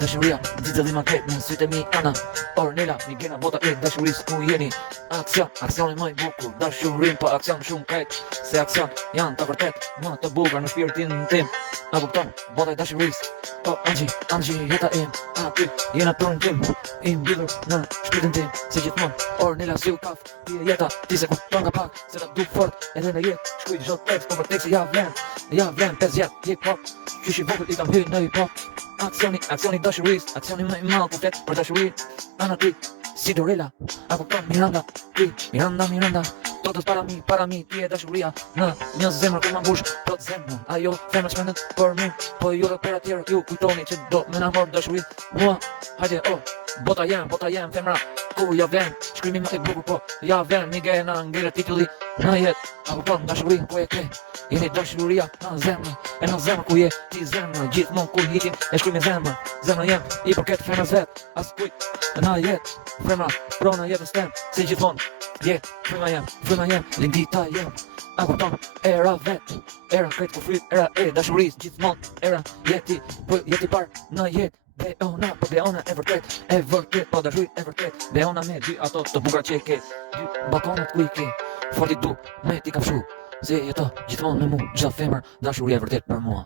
dashuria, nxitëlli ma krejt në sytë e mi ana. Ornela, Migena, bota e dashurisë ku jeni. Aksion, aksioni më i bukur, dashurin pa aksion shumë krejt. Se aksion janë të vërtet, më të bukur në shpirtin tim. A kupton, bota e dashurisë. O Angji, jeta im, aty jena torin tim. I mbyllur në shpirtin tim, si gjithmonë. Ornela si u kaf, ti e jeta, ti se kupton nga pak. Se ta duk fort, edhe në jetë, shkuj çdo tekst, po për tekst ja vlen 5 jet, hip hop. Qysh i vogël i kam hyrë në hip hop. Aksioni dashurisë, aksioni më i madh ku flet për dashurinë. Ana ty, si Dorella, a kupton Miranda, ty, Miranda. Totës para mi, ti e dashuria. Në një zemër ku ma mbush, plot zemër. Ajo femra që mendet për mi, po ju dhe për atjerë ju kujtoni që do me na mor dashurit. Mua, hajde, bota jem, femra, ku ja vlen, shkrimi më i bukur, po ja vlen, Migena, ngele titulli, në jetë, a kupton dashurin, ku e ke, jeni dashuria, në zemër ku je, ti zemër, gjithmonë ku hiqin, e shkruj me zemër jem, i përket femra zet, as kujt, në jetë, femra, pro në jetës tem, si gjithmonë, fryma jem, lindita jem, a kupton, era vet, era krejt ku fryt, era e dashurisë, gjithmonë, era jeti par në jetë. Beona e vërtet, po dashurit e vërtet. Beona me dy ato të bukra që e ke, dy balkonat ku i ke, forti du me ti kapshu, se jeto gjithmonë me mu, çdo femër dashuri e vërtet për mua.